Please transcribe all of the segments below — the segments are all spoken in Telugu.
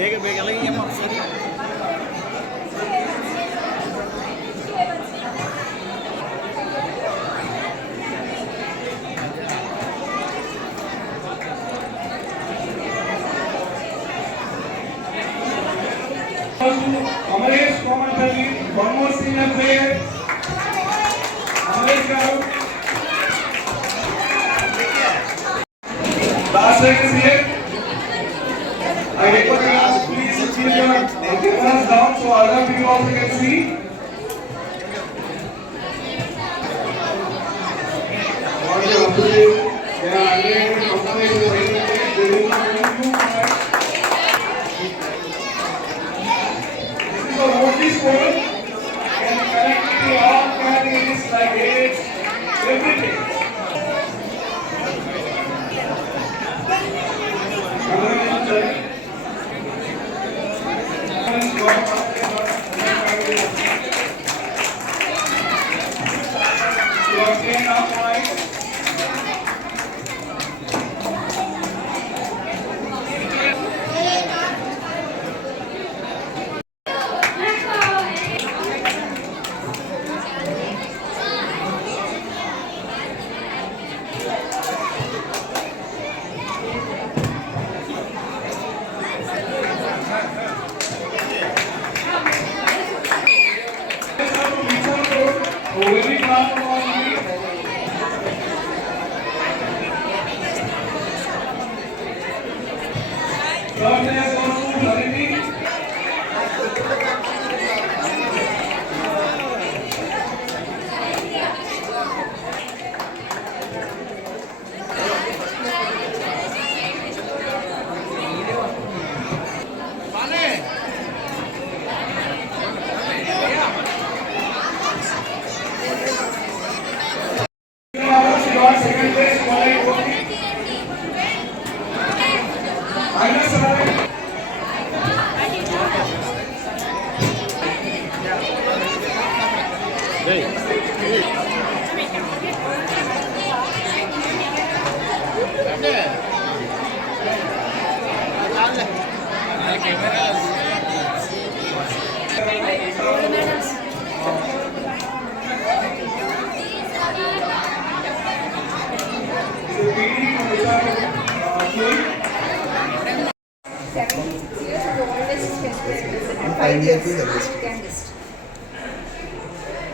ಬೇಗ ಬೇಗ ಎಲ್ಲ ಏನು ಸರಿ Amaresh Komatali, one more senior player. Amaresh Garu. Last leg down so other people also can see. This is the only sport and connect of all is like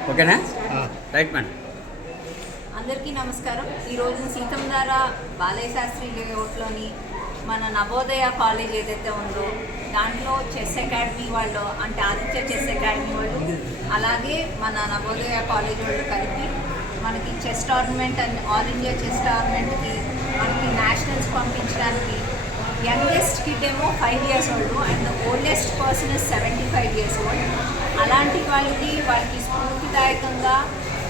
ఓకేనా రైట్ మ్యాన్ అందరికీ నమస్కారం. ఈరోజు సీతంధార బాలయ్య శాస్త్రి లేఅవుట్లోని మన నవోదయ కాలేజ్ ఏదైతే ఉందో దాంట్లో చెస్ అకాడమీ వాళ్ళు అంటే ఆదిత్య చెస్ అకాడమీ వాళ్ళు అలాగే మన నవోదయ కాలేజ్ వాళ్ళు కలిపి మనకి chess tournament and all India chess టోర్నమెంట్కి మనకి నేషనల్స్ పంపించడానికి యంగెస్ట్ కిడ్ ఏమో five years old and oldest person is seventy five years old అలాంటి వాళ్ళకి వాళ్ళకి స్ఫూర్తిదాయకంగా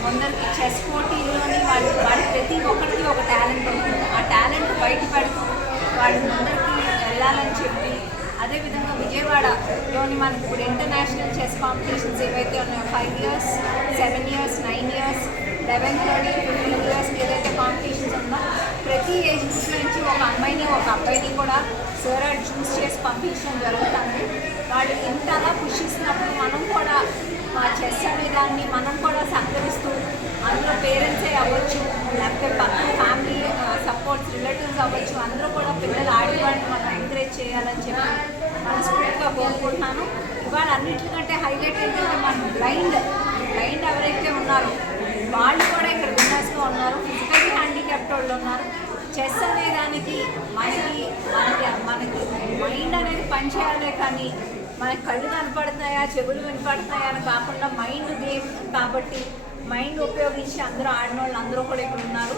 కొందరికి చెస్ పోటీల్లోని వాళ్ళు వాళ్ళు ప్రతి ఒక్కరికి ఒక టాలెంట్ ఉంటుంది. ఆ టాలెంట్ బయటపడుతూ వాళ్ళు ముందరికి వెళ్ళాలని చెప్పి అదేవిధంగా విజయవాడలోని మనకి ఇప్పుడు ఇంటర్నేషనల్ చెస్ కాంపిటీషన్స్ ఏవైతే ఉన్నాయో five years seven years nine years eleven thirty fifteen years ఏదైతే కాంపిటీషన్స్ ఉందో ప్రతి ఏజ్ గ్రూప్ నుంచి ఒక అమ్మాయిని ఒక అబ్బాయిని కూడా సార్ చూస్ చేసి పంపించడం జరుగుతుంది. వాళ్ళు ఇంతగా పుష్టిస్తున్నప్పుడు మనం కూడా మా చెస్ అనే దాన్ని మనం కూడా సహకరిస్తూ అందులో పేరెంట్సే అవ్వచ్చు లేకపోతే పక్కన ఫ్యామిలీ సపోర్ట్స్ రిలేటివ్స్ అవ్వచ్చు అందరూ కూడా పిల్లలు ఆడేవాడిని మనం ఎంకరేజ్ చేయాలని చెప్పి మనస్ఫూర్తిగా కోరుకుంటున్నాను. ఇవాళ అన్నింటికంటే హైలైట్ ఏంటంటే మన బ్లైండ్ బ్లైండ్ ఎవరైతే ఉన్నారో వాళ్ళు కూడా ఇక్కడ విన్నర్స్గా ఉన్నారు. ఫిజికల్ వాళ్ళు ఉన్నారు. చెస్ అనే దానికి మనకి మనకి మనకి మైండ్ అనేది పనిచేయాలే కానీ మనకి కళ్ళు కనపడుతున్నాయా చెవులు వినపడుతున్నాయా అని కాకుండా మైండ్ గేమ్ కాబట్టి మైండ్ ఉపయోగించి అందరూ ఆడిన వాళ్ళు అందరూ కూడా ఇక్కడ ఉన్నారు.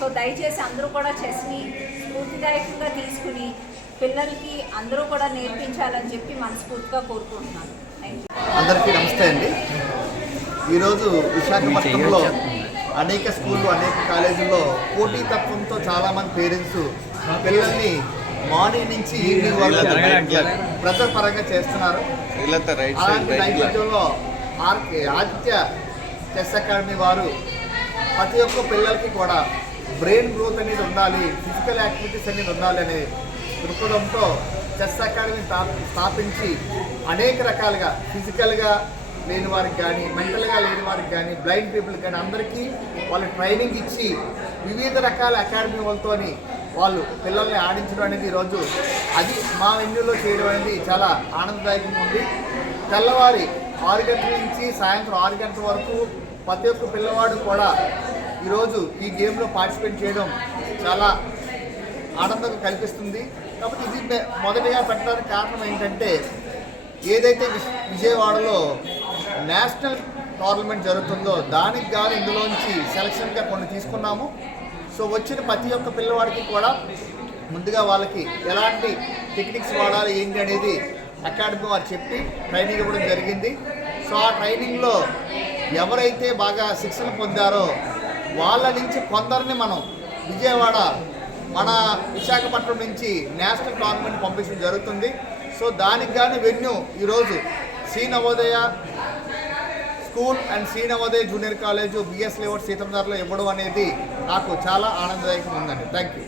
సో దయచేసి అందరూ కూడా చెస్ని స్ఫూర్తిదాయకంగా తీసుకుని పిల్లలకి అందరూ కూడా నేర్పించాలని చెప్పి మనస్ఫూర్తిగా కోరుకుంటున్నాను. థ్యాంక్ యూ అందరికీ నమస్తే అండి. ఈరోజు విశాఖపట్నంలో అనేక స్కూళ్ళు అనేక కాలేజీల్లో పోటీ తత్వంతో చాలామంది పేరెంట్స్ పిల్లల్ని మార్నింగ్ నుంచి ఈవినింగ్ వరకు ప్రజల పరంగా చేస్తున్నారు. అలాంటి ఆర్కే ఆదిత్య చెస్ అకాడమీ వారు ప్రతి ఒక్క పిల్లలకి కూడా బ్రెయిన్ గ్రోత్ అనేది ఉండాలి ఫిజికల్ యాక్టివిటీస్ అనేది ఉండాలి అనే దృక్పథంతో చెస్ అకాడమీ స్థా- స్థాపించి అనేక రకాలుగా ఫిజికల్గా లేని వారికి కానీ మెంటల్గా లేని వారికి కానీ బ్లైండ్ పీపుల్ కానీ అందరికీ వాళ్ళు ట్రైనింగ్ ఇచ్చి వివిధ రకాల అకాడమీ వాళ్ళతోని వాళ్ళు పిల్లల్ని ఆడించడం అనేది ఈరోజు అది మా వెన్యూలో చేయడం అనేది చాలా ఆనందదాయకంగా ఉంది. తెల్లవారి ఆరు గంటల నుంచి సాయంత్రం ఆరు గంటల వరకు ప్రతి ఒక్క పిల్లవాడు కూడా ఈరోజు ఈ గేమ్లో పార్టిసిపేట్ చేయడం చాలా ఆనందం కల్పిస్తుంది. కాబట్టి ఇది మొదటిగా పెట్టడానికి కారణం ఏంటంటే ఏదైతే విజయవాడలో నేషనల్ టోర్నమెంట్ జరుగుతుందో దానికి గాను ఇందులోంచి సెలక్షన్గా కొన్ని తీసుకున్నాము. సో వచ్చిన ప్రతి ఒక్క పిల్లవాడికి కూడా ముందుగా వాళ్ళకి ఎలాంటి టెక్నిక్స్ వాడాలి ఏంటి అనేది అకాడమీ వారు చెప్పి ట్రైనింగ్ ఇవ్వడం జరిగింది. సో ఆ ట్రైనింగ్లో ఎవరైతే బాగా శిక్షణ పొందారో వాళ్ళ నుంచి కొందరిని మనం విజయవాడ మన విశాఖపట్నం నుంచి నేషనల్ టోర్నమెంట్ పంపించడం జరుగుతుంది. సో దానికి కానీ వెన్యూ ఈరోజు Shri Navodaya school and Shri Navodaya junior college BS layout సీతందార్లో ఇవ్వడం అనేది నాకు చాలా ఆనందదాయకం ఉందండి. Thank you